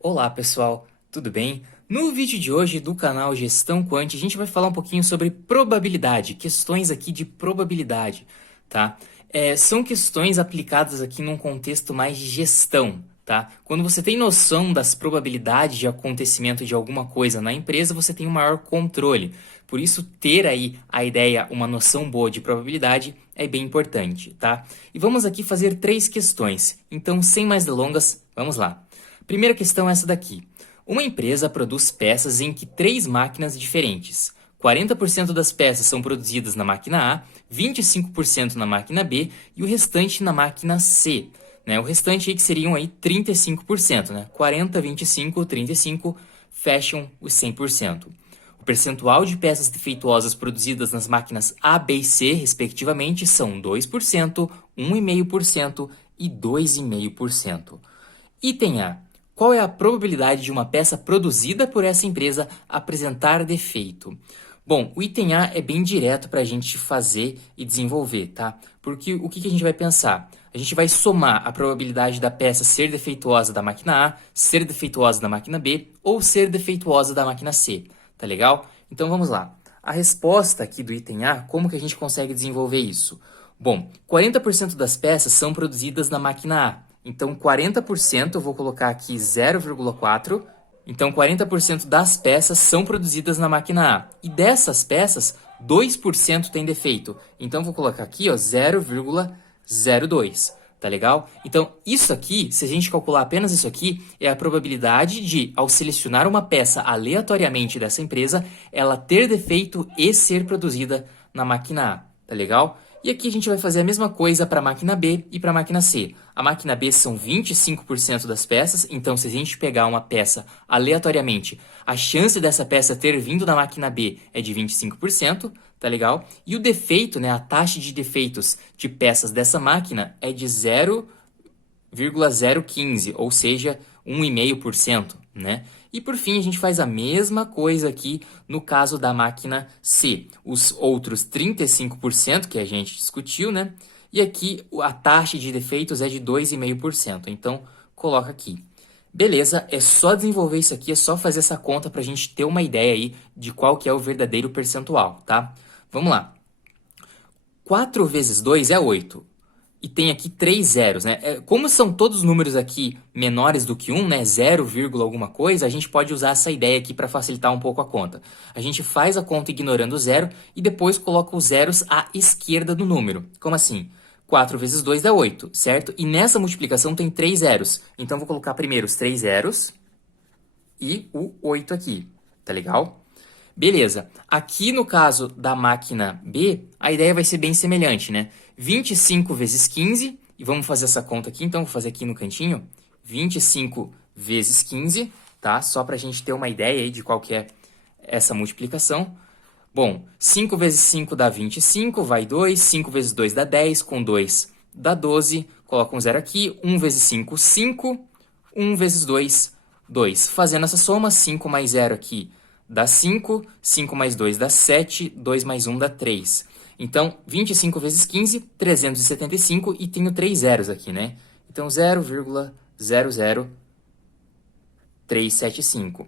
Olá pessoal, tudo bem? No vídeo de hoje do canal Gestão Quant, a gente vai falar um pouquinho sobre probabilidade, questões aqui de probabilidade, tá? São questões aplicadas aqui num contexto mais de gestão, tá? Quando você tem noção das probabilidades de acontecimento de alguma coisa na empresa, você tem um maior controle. Por isso, ter aí a ideia, uma noção boa de probabilidade é bem importante, tá? E vamos aqui fazer 3 questões. Então, sem mais delongas, vamos lá. Primeira questão é essa daqui. Uma empresa produz peças em que 3 máquinas diferentes. 40% das peças são produzidas na máquina A, 25% na máquina B e o restante na máquina C. Né? O restante aí que seriam aí 35%, né? 40, 25, 35 fecham os 100%. O percentual de peças defeituosas produzidas nas máquinas A, B e C, respectivamente, são 2%, 1,5% e 2,5%. Item A. Qual é a probabilidade de uma peça produzida por essa empresa apresentar defeito? Bom, o item A é bem direto para a gente fazer e desenvolver, tá? Porque o que a gente vai pensar? A gente vai somar a probabilidade da peça ser defeituosa da máquina A, ser defeituosa da máquina B ou ser defeituosa da máquina C, tá legal? Então vamos lá. A resposta aqui do item A, como que a gente consegue desenvolver isso? Bom, 40% das peças são produzidas na máquina A. Então, 40% eu vou colocar aqui 0,4. Então, 40% das peças são produzidas na máquina A. E dessas peças, 2% tem defeito. Então, vou colocar aqui ó, 0,02. Tá legal? Então, isso aqui, se a gente calcular apenas isso aqui, é a probabilidade de, ao selecionar uma peça aleatoriamente dessa empresa, ela ter defeito e ser produzida na máquina A. Tá legal? E aqui a gente vai fazer a mesma coisa para a máquina B e para a máquina C. A máquina B são 25% das peças, então se a gente pegar uma peça aleatoriamente, a chance dessa peça ter vindo da máquina B é de 25%, tá legal? E o defeito, né, a taxa de defeitos de peças dessa máquina é de 0,015, ou seja, 1,5%, né? E por fim, a gente faz a mesma coisa aqui no caso da máquina C. Os outros 35% que a gente discutiu, né? E aqui a taxa de defeitos é de 2,5%. Então, coloca aqui. Beleza, é só desenvolver isso aqui, é só fazer essa conta para a gente ter uma ideia aí de qual que é o verdadeiro percentual, tá? Vamos lá. 4 vezes 2 é 8 e tem aqui 3 zeros, né? Como são todos números aqui menores do que 1, né? 0, alguma coisa, a gente pode usar essa ideia aqui para facilitar um pouco a conta. A gente faz a conta ignorando o zero e depois coloca os zeros à esquerda do número. Como assim? 4 vezes 2 dá 8, certo? E nessa multiplicação tem 3 zeros. Então, vou colocar primeiro os 3 zeros e o 8 aqui, tá legal? Beleza. Aqui no caso da máquina B, a ideia vai ser bem semelhante, né? 25 vezes 15, e vamos fazer essa conta aqui, então vou fazer aqui no cantinho. 25 vezes 15, tá? Só para a gente ter uma ideia aí de qual que é essa multiplicação. Bom, 5 vezes 5 dá 25, vai 2. 5 vezes 2 dá 10, com 2 dá 12. Coloca um zero aqui. 1 vezes 5, 5. 1 vezes 2, 2. Fazendo essa soma, 5 mais 0 aqui dá 5, 5 mais 2 dá 7, 2 mais 1 dá 3. Então, 25 vezes 15, 375, e tenho 3 zeros aqui, né? Então, 0,00375.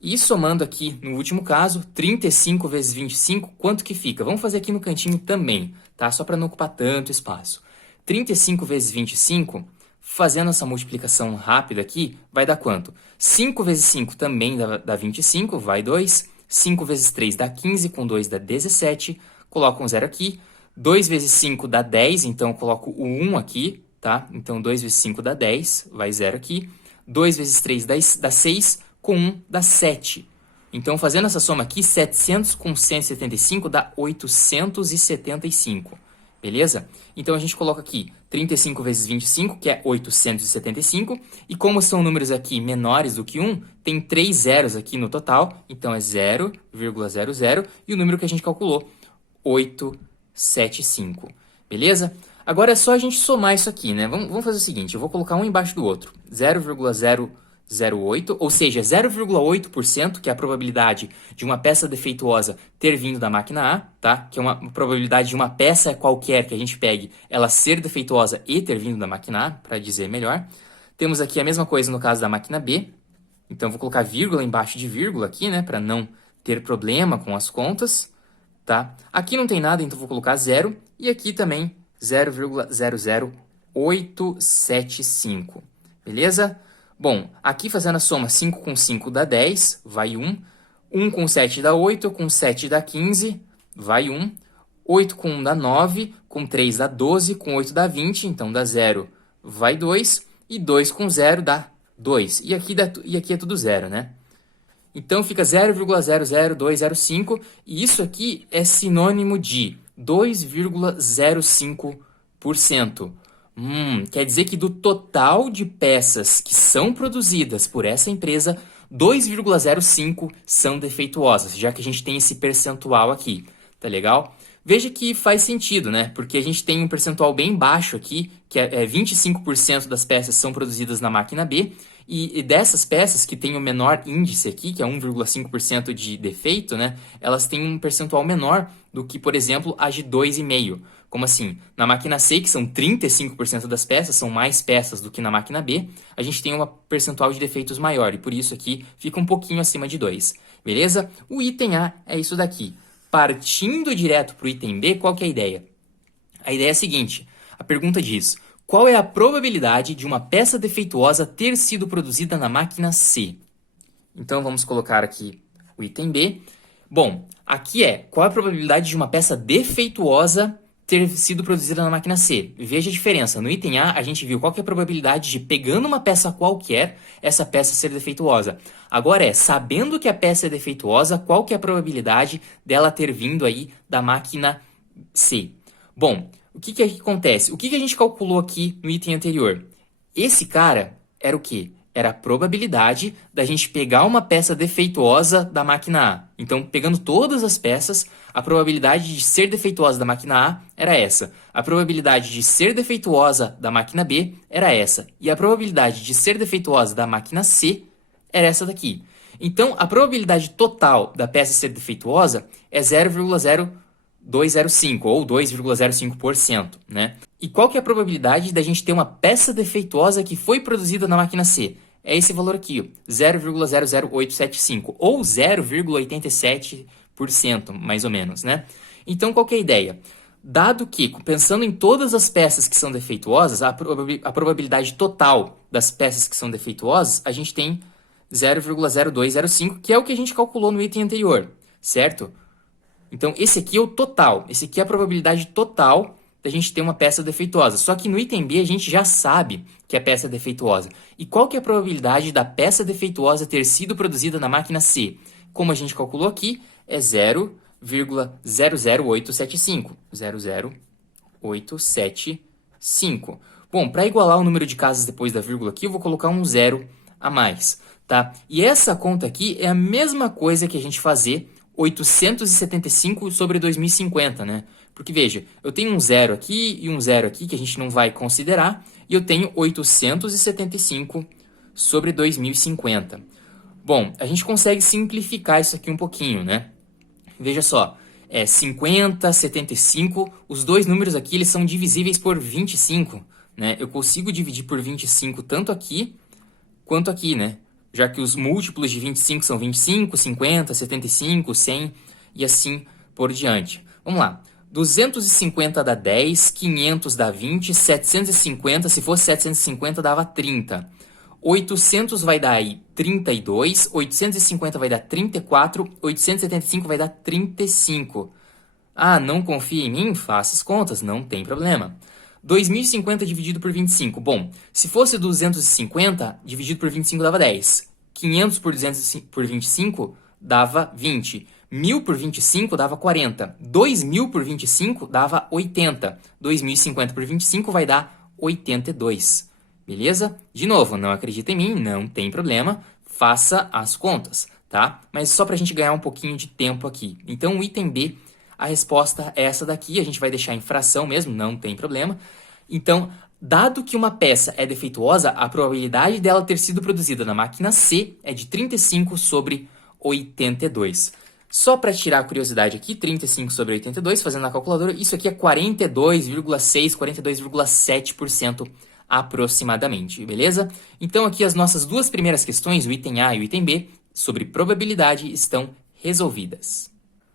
E somando aqui no último caso, 35 vezes 25, quanto que fica? Vamos fazer aqui no cantinho também, tá? Só para não ocupar tanto espaço. 35 vezes 25, fazendo essa multiplicação rápida aqui, vai dar quanto? 5 vezes 5 também dá 25, vai 2. 5 vezes 3 dá 15, com 2 dá 17. Coloco um zero aqui. 2 vezes 5 dá 10, então eu coloco o 1 aqui, tá? Então 2 vezes 5 dá 10, vai 0 aqui. 2 vezes 3 dá 6, com 1 dá 7. Então, fazendo essa soma aqui, 700 com 175 dá 875. Beleza? Então, a gente coloca aqui 35 vezes 25, que é 875. E como são números aqui menores do que 1, tem 3 zeros aqui no total. Então, é 0,00. E o número que a gente calculou, 875. Beleza? Agora é só a gente somar isso aqui, né? Vamos fazer o seguinte, eu vou colocar um embaixo do outro. 0,008, ou seja, 0,8%, que é a probabilidade de uma peça defeituosa ter vindo da máquina A, tá? Que é uma probabilidade de uma peça qualquer que a gente pegue, ela ser defeituosa e ter vindo da máquina A, para dizer melhor. Temos aqui a mesma coisa no caso da máquina B. Então, vou colocar vírgula embaixo de vírgula aqui, né? Para não ter problema com as contas, tá? Aqui não tem nada, então vou colocar 0. E aqui também 0,00875. Beleza? Bom, aqui fazendo a soma, 5 com 5 dá 10, vai 1. 1 com 7 dá 8, com 7 dá 15, vai 1. 8 com 1 dá 9, com 3 dá 12, com 8 dá 20, então dá 0, vai 2. E 2 com 0 dá 2. E aqui é tudo 0, né? Então fica 0,00205 e isso aqui é sinônimo de 2,05%. Quer dizer que do total de peças que são produzidas por essa empresa, 2,05 são defeituosas, já que a gente tem esse percentual aqui. Tá legal? Veja que faz sentido, né? Porque a gente tem um percentual bem baixo aqui, que é 25% das peças são produzidas na máquina B, e dessas peças que tem o menor índice aqui, que é 1,5% de defeito, né? Elas têm um percentual menor do que, por exemplo, as de 2,5%. Como assim? Na máquina C, que são 35% das peças, são mais peças do que na máquina B, a gente tem um percentual de defeitos maior, e por isso aqui fica um pouquinho acima de 2. Beleza? O item A é isso daqui. Partindo direto para o item B, qual que é a ideia? A ideia é a seguinte, a pergunta diz, qual é a probabilidade de uma peça defeituosa ter sido produzida na máquina C? Então, vamos colocar aqui o item B. Bom, aqui qual é a probabilidade de uma peça defeituosa ter sido produzida na máquina C? Veja a diferença. No item A, a gente viu qual que é a probabilidade de, pegando uma peça qualquer, essa peça ser defeituosa. Agora sabendo que a peça é defeituosa, qual que é a probabilidade dela ter vindo aí da máquina C? Bom, o que acontece? O que a gente calculou aqui no item anterior? Esse cara era o quê? Era a probabilidade da gente pegar uma peça defeituosa da máquina A. Então, pegando todas as peças, a probabilidade de ser defeituosa da máquina A era essa. A probabilidade de ser defeituosa da máquina B era essa. E a probabilidade de ser defeituosa da máquina C era essa daqui. Então, a probabilidade total da peça ser defeituosa é 0,0205 ou 2,05%, né? E qual que é a probabilidade da gente ter uma peça defeituosa que foi produzida na máquina C? É esse valor aqui, 0,00875 ou 0,87%, mais ou menos, né? Então, qual que é a ideia? Dado que, pensando em todas as peças que são defeituosas, a probabilidade total das peças que são defeituosas, a gente tem 0,0205, que é o que a gente calculou no item anterior, certo? Então, esse aqui é o total, esse aqui é a probabilidade total da gente ter uma peça defeituosa. Só que no item B a gente já sabe que a peça é defeituosa. E qual que é a probabilidade da peça defeituosa ter sido produzida na máquina C? Como a gente calculou aqui, é 0,00875. 00875. Bom, para igualar o número de casas depois da vírgula aqui, eu vou colocar um zero a mais, tá? E essa conta aqui é a mesma coisa que a gente fazer 875 sobre 2050, né? Porque, veja, eu tenho um zero aqui e um zero aqui, que a gente não vai considerar, e eu tenho 875 sobre 2050. Bom, a gente consegue simplificar isso aqui um pouquinho, né? Veja só, 50, 75, os dois números aqui, eles são divisíveis por 25, né? Eu consigo dividir por 25 tanto aqui quanto aqui, né? Já que os múltiplos de 25 são 25, 50, 75, 100 e assim por diante. Vamos lá. 250 dá 10, 500 dá 20, 750, se fosse 750 dava 30. 800 vai dar aí 32, 850 vai dar 34, 875 vai dar 35. Ah, não confia em mim? Faça as contas, não tem problema. 2050 dividido por 25. Bom, se fosse 250 dividido por 25 dava 10. 500 por 25 dava 20. 1000 por 25 dava 40. 2000 por 25 dava 80. 2050 por 25 vai dar 82. Beleza? De novo, não acredita em mim, não tem problema. Faça as contas, tá? Mas só para a gente ganhar um pouquinho de tempo aqui. Então, o item B, a resposta é essa daqui. A gente vai deixar em fração mesmo, não tem problema. Então, dado que uma peça é defeituosa, a probabilidade dela ter sido produzida na máquina C é de 35 sobre 82. Só para tirar a curiosidade aqui, 35 sobre 82, fazendo na calculadora, isso aqui é 42,6, 42,7% aproximadamente, beleza? Então aqui as nossas duas primeiras questões, o item A e o item B, sobre probabilidade, estão resolvidas.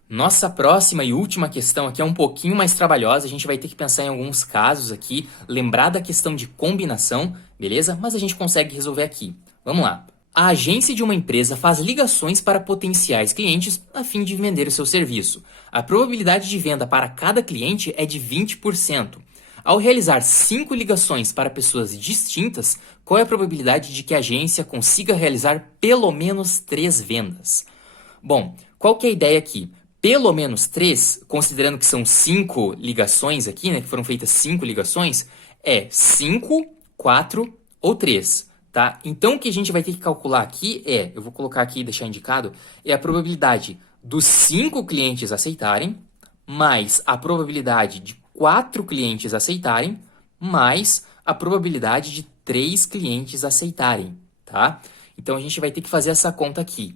Nossa próxima e última questão aqui é um pouquinho mais trabalhosa, a gente vai ter que pensar em alguns casos aqui, lembrar da questão de combinação, beleza? Mas a gente consegue resolver aqui. Vamos lá. A agência de uma empresa faz ligações para potenciais clientes a fim de vender o seu serviço. A probabilidade de venda para cada cliente é de 20%. Ao realizar 5 ligações para pessoas distintas, qual é a probabilidade de que a agência consiga realizar pelo menos 3 vendas? Bom, qual que é a ideia aqui? Pelo menos 3, considerando que são 5 ligações aqui, né, que foram feitas 5 ligações, é 5, 4 ou 3. Tá? Então, o que a gente vai ter que calcular aqui eu vou colocar aqui e deixar indicado, é a probabilidade dos 5 clientes aceitarem, mais a probabilidade de 4 clientes aceitarem, mais a probabilidade de 3 clientes aceitarem, tá? Então, a gente vai ter que fazer essa conta aqui.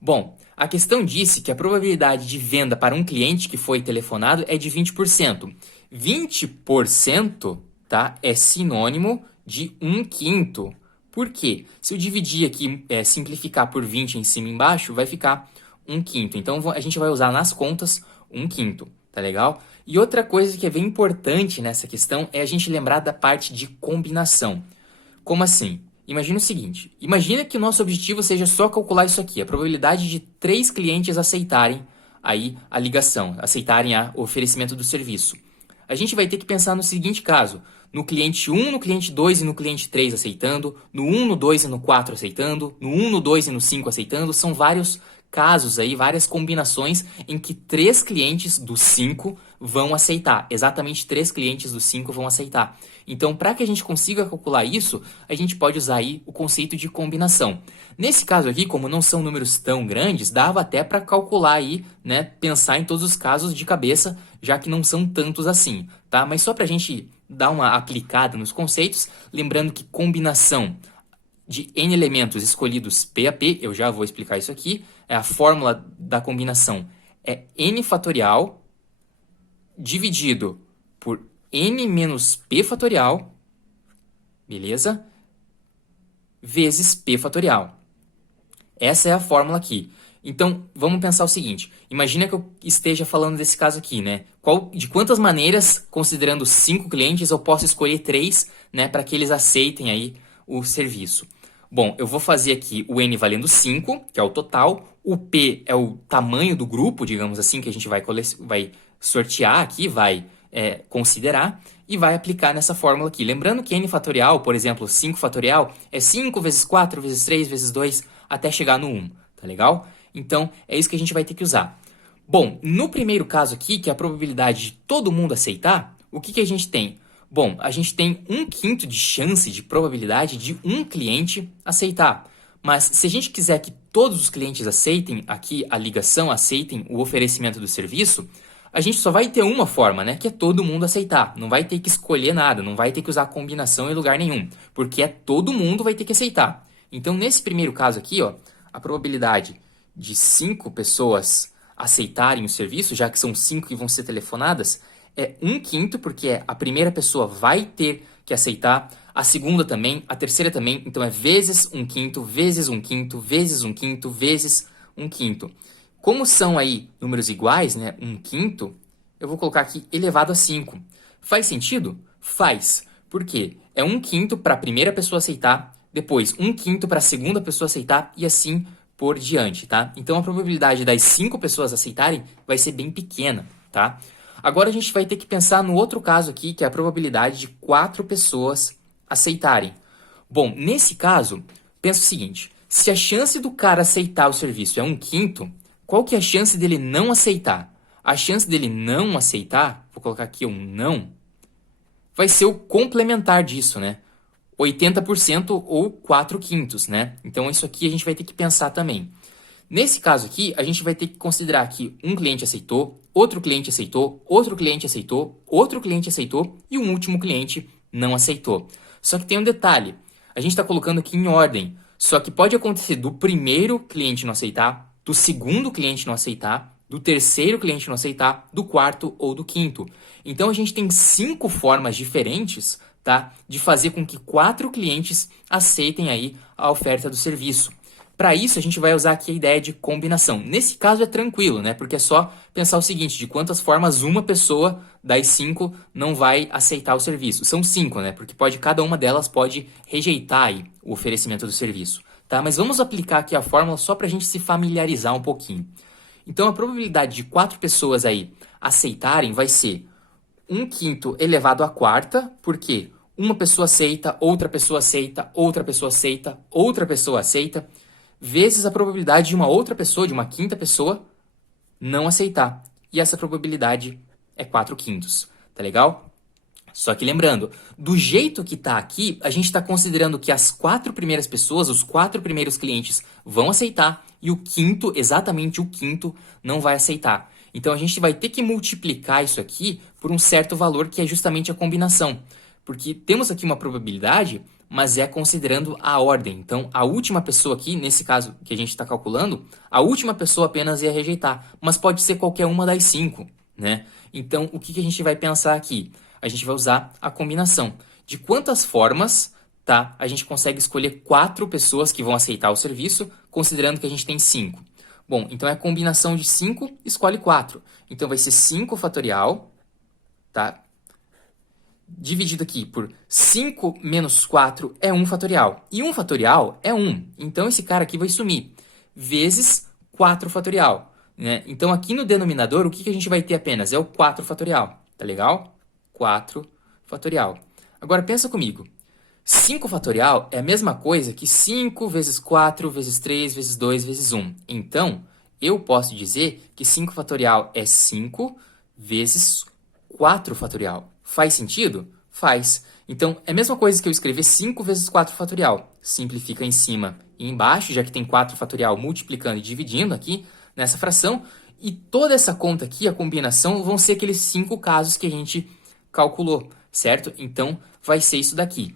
Bom, a questão disse que a probabilidade de venda para um cliente que foi telefonado é de 20%. 20%, tá, é sinônimo de 1/5. Por quê? Se eu dividir aqui, simplificar por 20 em cima e embaixo, vai ficar 1/5. Então, a gente vai usar nas contas 1/5, tá legal? E outra coisa que é bem importante nessa questão é a gente lembrar da parte de combinação. Como assim? Imagina o seguinte, imagina que o nosso objetivo seja só calcular isso aqui, a probabilidade de 3 clientes aceitarem aí a ligação, aceitarem o oferecimento do serviço. A gente vai ter que pensar no seguinte caso, no cliente 1, no cliente 2 e no cliente 3 aceitando, no 1, no 2 e no 4 aceitando, no 1, no 2 e no 5 aceitando, são vários casos aí, várias combinações em que 3 clientes dos 5 vão aceitar, exatamente 3 clientes dos 5 vão aceitar. Então, para que a gente consiga calcular isso, a gente pode usar aí o conceito de combinação. Nesse caso aqui, como não são números tão grandes, dava até para calcular aí, né, pensar em todos os casos de cabeça, já que não são tantos assim, tá? Mas só para a gente dar uma aplicada nos conceitos, lembrando que combinação de n elementos escolhidos P a P, eu já vou explicar isso aqui, a fórmula da combinação é n fatorial dividido por n menos p fatorial, beleza? Vezes p fatorial. Essa é a fórmula aqui. Então, vamos pensar o seguinte, imagina que eu esteja falando desse caso aqui, né? De quantas maneiras, considerando 5 clientes, eu posso escolher 3, né, para que eles aceitem aí o serviço? Bom, eu vou fazer aqui o n valendo 5, que é o total, o p é o tamanho do grupo, digamos assim, que a gente vai sortear aqui, vai considerar, e vai aplicar nessa fórmula aqui. Lembrando que n fatorial, por exemplo, 5 fatorial, é 5 vezes 4 vezes 3 vezes 2, até chegar no 1, tá legal? Então, é isso que a gente vai ter que usar. Bom, no primeiro caso aqui, que é a probabilidade de todo mundo aceitar, o que a gente tem? Bom, a gente tem 1/5 de chance de probabilidade de um cliente aceitar. Mas se a gente quiser que todos os clientes aceitem aqui a ligação, aceitem o oferecimento do serviço, a gente só vai ter uma forma, né? Que é todo mundo aceitar. Não vai ter que escolher nada, não vai ter que usar combinação em lugar nenhum. Porque todo mundo vai ter que aceitar. Então, nesse primeiro caso aqui, ó, a probabilidade de 5 pessoas aceitarem o serviço, já que são 5 que vão ser telefonadas, é 1/5, porque a primeira pessoa vai ter que aceitar, a segunda também, a terceira também, então é vezes 1/5, vezes 1/5, vezes 1/5, vezes 1/5. Como são aí números iguais, né, 1/5, eu vou colocar aqui elevado a 5. Faz sentido? Faz. Por quê? É 1/5 para a primeira pessoa aceitar, depois 1/5 para a segunda pessoa aceitar e assim por diante, tá? Então a probabilidade das 5 pessoas aceitarem vai ser bem pequena, tá? Agora a gente vai ter que pensar no outro caso aqui, que é a probabilidade de 4 pessoas aceitarem. Bom, nesse caso, pensa o seguinte, se a chance do cara aceitar o serviço é 1/5, qual que é a chance dele não aceitar? A chance dele não aceitar, vou colocar aqui um não, vai ser o complementar disso, né? 80% ou 4/5, né? Então isso aqui a gente vai ter que pensar também. Nesse caso aqui, a gente vai ter que considerar que um cliente aceitou, outro cliente aceitou, outro cliente aceitou, outro cliente aceitou e um último cliente não aceitou. Só que tem um detalhe, a gente está colocando aqui em ordem, só que pode acontecer do primeiro cliente não aceitar, do segundo cliente não aceitar, do terceiro cliente não aceitar, do quarto ou do quinto. Então a gente tem 5 formas diferentes, tá? De fazer com que 4 clientes aceitem aí a oferta do serviço. Para isso, a gente vai usar aqui a ideia de combinação. Nesse caso é tranquilo, né? Porque é só pensar o seguinte, de quantas formas uma pessoa das 5 não vai aceitar o serviço. São 5, né? Porque cada uma delas pode rejeitar aí o oferecimento do serviço, tá? Mas vamos aplicar aqui a fórmula só para a gente se familiarizar um pouquinho. Então, a probabilidade de 4 pessoas aí aceitarem vai ser 1/5 elevado à quarta, porque uma pessoa aceita, outra pessoa aceita, outra pessoa aceita, outra pessoa aceita, vezes a probabilidade de uma outra pessoa, de uma quinta pessoa, não aceitar. E essa probabilidade é 4/5, tá legal? Só que lembrando, do jeito que tá aqui, a gente está considerando que as 4 primeiras pessoas, os 4 primeiros clientes vão aceitar e o quinto, exatamente o quinto, não vai aceitar. Então a gente vai ter que multiplicar isso aqui por um certo valor que é justamente a combinação. Porque temos aqui uma probabilidade, mas é considerando a ordem. Então a última pessoa aqui, nesse caso que a gente está calculando, a última pessoa apenas ia rejeitar. Mas pode ser qualquer uma das 5, né? Então o que a gente vai pensar aqui? A gente vai usar a combinação. De quantas formas, tá? A gente consegue escolher 4 pessoas que vão aceitar o serviço, considerando que a gente tem 5. Bom, então é a combinação de 5, escolhe 4. Então vai ser 5 fatorial, tá? Dividido aqui por 5 menos 4 é 1 fatorial. E 1 fatorial é 1. Então esse cara aqui vai sumir. Vezes 4 fatorial, né? Então aqui no denominador, o que a gente vai ter apenas? É o 4 fatorial, tá legal? 4 fatorial. Agora pensa comigo. 5 fatorial é a mesma coisa que 5 vezes 4 vezes 3 vezes 2 vezes 1. Então, eu posso dizer que 5 fatorial é 5 vezes 4 fatorial. Faz sentido? Faz. Então, é a mesma coisa que eu escrever 5 vezes 4 fatorial. Simplifica em cima e embaixo, já que tem 4 fatorial multiplicando e dividindo aqui nessa fração. E toda essa conta aqui, a combinação, vão ser aqueles 5 casos que a gente calculou, certo? Então, vai ser isso daqui.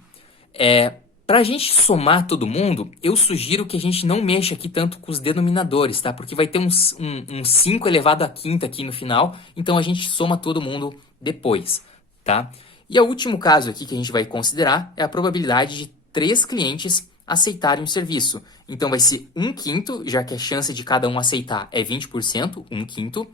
Para a gente somar todo mundo, eu sugiro que a gente não mexa aqui tanto com os denominadores, tá? Porque vai ter um 5 elevado à quinta aqui no final, então a gente soma todo mundo depois, tá? E o último caso aqui que a gente vai considerar é a probabilidade de 3 clientes aceitarem o serviço. Então vai ser 1/5, já que a chance de cada um aceitar é 20%, 1/5,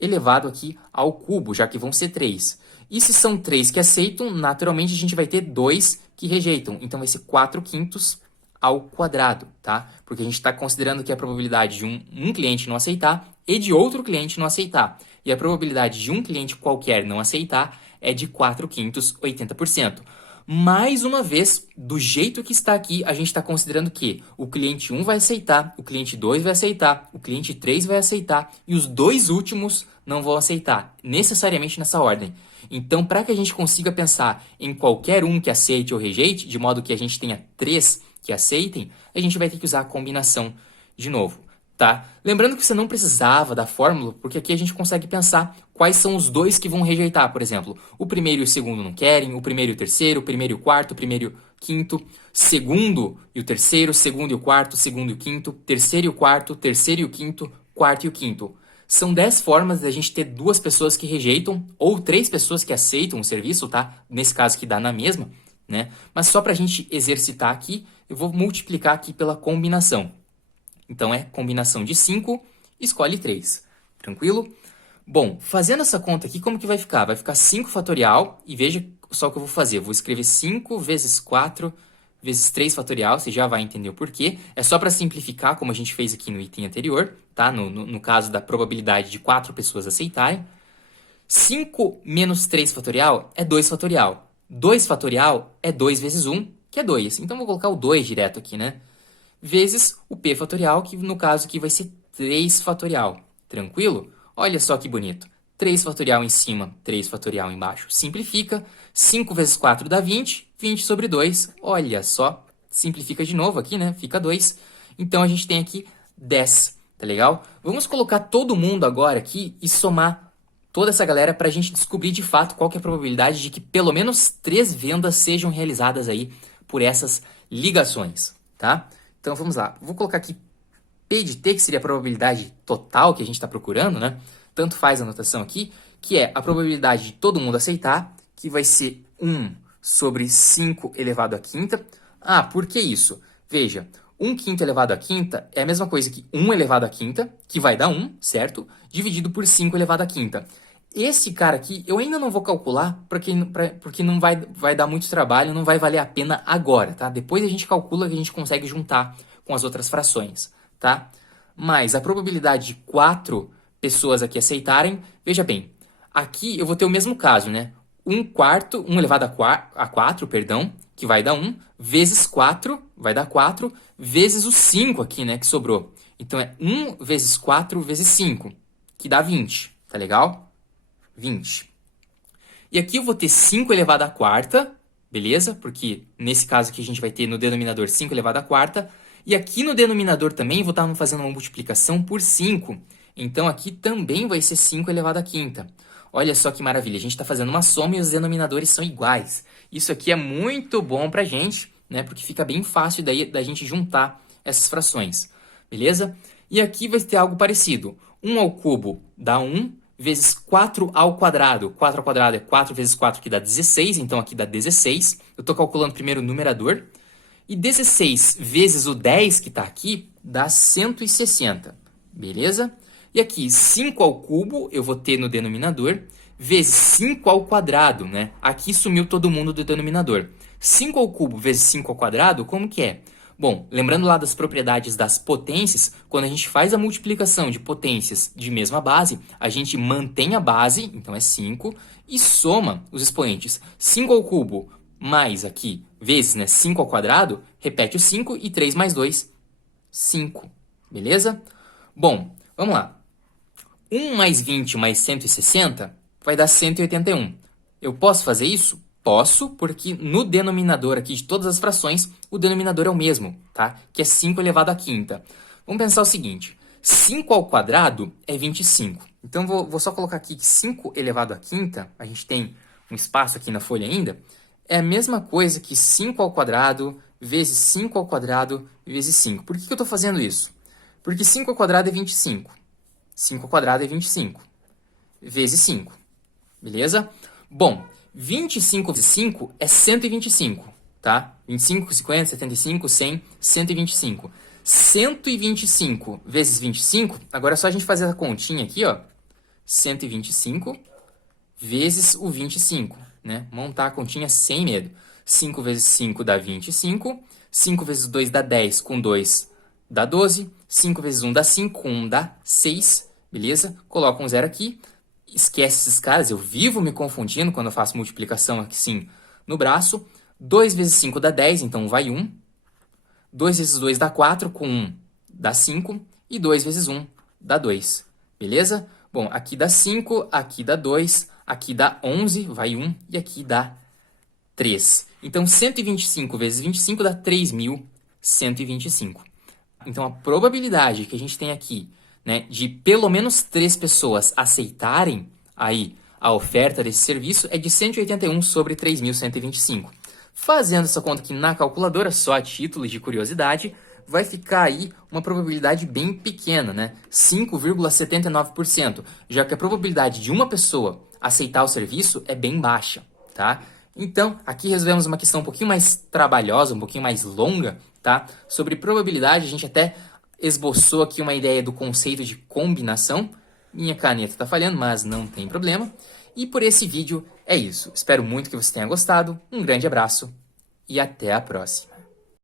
elevado aqui ao cubo, já que vão ser 3. E se são 3 que aceitam, naturalmente a gente vai ter 2 que rejeitam. Então vai ser 4/5 ao quadrado, tá? Porque a gente está considerando que a probabilidade de um cliente não aceitar e de outro cliente não aceitar. E a probabilidade de um cliente qualquer não aceitar é de 4/5, 80%. Mais uma vez, do jeito que está aqui, a gente está considerando que o cliente 1 vai aceitar, o cliente 2 vai aceitar, o cliente 3 vai aceitar e os 2 últimos não vão aceitar, necessariamente nessa ordem. Então, para que a gente consiga pensar em qualquer um que aceite ou rejeite, de modo que a gente tenha 3 que aceitem, a gente vai ter que usar a combinação de novo, tá? Lembrando que você não precisava da fórmula, porque aqui a gente consegue pensar quais são os 2 que vão rejeitar, por exemplo. O primeiro e o segundo não querem, o primeiro e o terceiro, o primeiro e o quarto, o primeiro e o quinto, segundo e o terceiro, segundo e o quarto, segundo e o quinto, terceiro e o quarto, terceiro e o quinto, quarto e o quinto. São 10 formas da gente ter 2 pessoas que rejeitam ou 3 pessoas que aceitam o serviço, tá? Nesse caso que dá na mesma, né? Mas só para a gente exercitar aqui, eu vou multiplicar aqui pela combinação. Então é combinação de 5, escolhe 3. Tranquilo? Bom, fazendo essa conta aqui, como que vai ficar? Vai ficar 5 fatorial, e veja só o que eu vou fazer. Eu vou escrever 5 vezes 4 vezes 3 fatorial, você já vai entender o porquê. É só para simplificar, como a gente fez aqui no item anterior, tá? No caso da probabilidade de 4 pessoas aceitarem. 5 menos 3 fatorial é 2 fatorial. 2 fatorial é 2 vezes 1, que é 2. Então, vou colocar o 2 direto aqui, né? Vezes o p fatorial, que no caso aqui vai ser 3 fatorial. Tranquilo? Olha só que bonito. 3 fatorial em cima, 3 fatorial embaixo. Simplifica. 5 vezes 4 dá 20. 20 sobre 2. Olha só. Simplifica de novo aqui, né? Fica 2. Então, a gente tem aqui 10. Tá legal? Vamos colocar todo mundo agora aqui e somar toda essa galera para a gente descobrir de fato qual que é a probabilidade de que pelo menos 3 vendas sejam realizadas aí por essas ligações, tá? Então, vamos lá. Vou colocar aqui P de T, que seria a probabilidade total que a gente está procurando, né? Tanto faz a anotação aqui, que é a probabilidade de todo mundo aceitar, que vai ser 1 sobre 5 elevado à quinta. Ah, por que isso? Veja, 1 quinto elevado à quinta é a mesma coisa que 1 elevado à quinta, que vai dar 1, certo? Dividido por 5 elevado à quinta. Esse cara aqui eu ainda não vou calcular porque não vai dar muito trabalho, não vai valer a pena agora, tá? Depois a gente calcula que a gente consegue juntar com as outras frações, tá? Mas a probabilidade de 4 pessoas aqui aceitarem, veja bem, aqui eu vou ter o mesmo caso, né? 1 quarto, 1 elevado a 4, perdão, que vai dar 1, vezes 4, vai dar 4, vezes o 5 aqui, né, que sobrou. Então é 1 vezes 4 vezes 5, que dá 20, tá legal? 20. E aqui eu vou ter 5 elevado à quarta, beleza? Porque nesse caso aqui a gente vai ter no denominador 5 elevado à quarta. E aqui no denominador também vou estar fazendo uma multiplicação por 5. Então aqui também vai ser 5 elevado à quinta. Olha só que maravilha, a gente está fazendo uma soma e os denominadores são iguais. Isso aqui é muito bom para a gente, né? Porque fica bem fácil daí da gente juntar essas frações, beleza? E aqui vai ter algo parecido. 1 ao cubo dá 1, vezes 4 ao quadrado. 4 ao quadrado é 4 vezes 4, que dá 16, então aqui dá 16. Eu estou calculando primeiro o numerador. E 16 vezes o 10, que está aqui, dá 160, beleza? E aqui, 5 ao cubo, eu vou ter no denominador, vezes 5 ao quadrado, né? Aqui sumiu todo mundo do denominador. 5 ao cubo vezes 5 ao quadrado, como que é? Bom, lembrando lá das propriedades das potências, quando a gente faz a multiplicação de potências de mesma base, a gente mantém a base, então é 5, e soma os expoentes. 5 ao cubo mais aqui, vezes, né, 5 ao quadrado, repete o 5 e 3 mais 2, 5. Beleza? Bom, vamos lá. 1 mais 20 mais 160 vai dar 181. Eu posso fazer isso? Posso, porque no denominador aqui de todas as frações, o denominador é o mesmo, tá? Que é 5 elevado à quinta. Vamos pensar o seguinte, 5 ao quadrado é 25. Então, vou só colocar aqui que 5 elevado à quinta, a gente tem um espaço aqui na folha ainda, é a mesma coisa que 5 ao quadrado vezes 5 ao quadrado vezes 5. Por que eu estou fazendo isso? Porque 5 ao quadrado é 25. 5 ao quadrado é 25. Vezes 5. Beleza? Bom, 25 vezes 5 é 125, tá? 25, 50, 75, 100, 125. 125 vezes 25, agora é só a gente fazer a continha aqui, ó. 125 vezes o 25, né? Montar a continha sem medo. 5 vezes 5 dá 25. 5 vezes 2 dá 10, com 2 dá 12. 5 vezes 1 dá 5, com 1 dá 6, beleza? Coloca um zero aqui. Esquece esses caras, eu vivo me confundindo quando eu faço multiplicação aqui sim no braço. 2 vezes 5 dá 10, então vai 1. 2 vezes 2 dá 4, com 1 dá 5. E 2 vezes 1 dá 2, beleza? Bom, aqui dá 5, aqui dá 2, aqui dá 11, vai 1, e aqui dá 3. Então, 125 vezes 25 dá 3.125. Então, a probabilidade que a gente tem aqui, né, de pelo menos 3 pessoas aceitarem aí a oferta desse serviço é de 181 sobre 3.125. Fazendo essa conta aqui na calculadora, só a título de curiosidade, vai ficar aí uma probabilidade bem pequena, né? 5,79%, já que a probabilidade de uma pessoa aceitar o serviço é bem baixa, tá? Então, aqui resolvemos uma questão um pouquinho mais trabalhosa, um pouquinho mais longa, tá? Sobre probabilidade, a gente até esboçou aqui uma ideia do conceito de combinação. Minha caneta está falhando, mas não tem problema. E por esse vídeo é isso. Espero muito que você tenha gostado. Um grande abraço e até a próxima.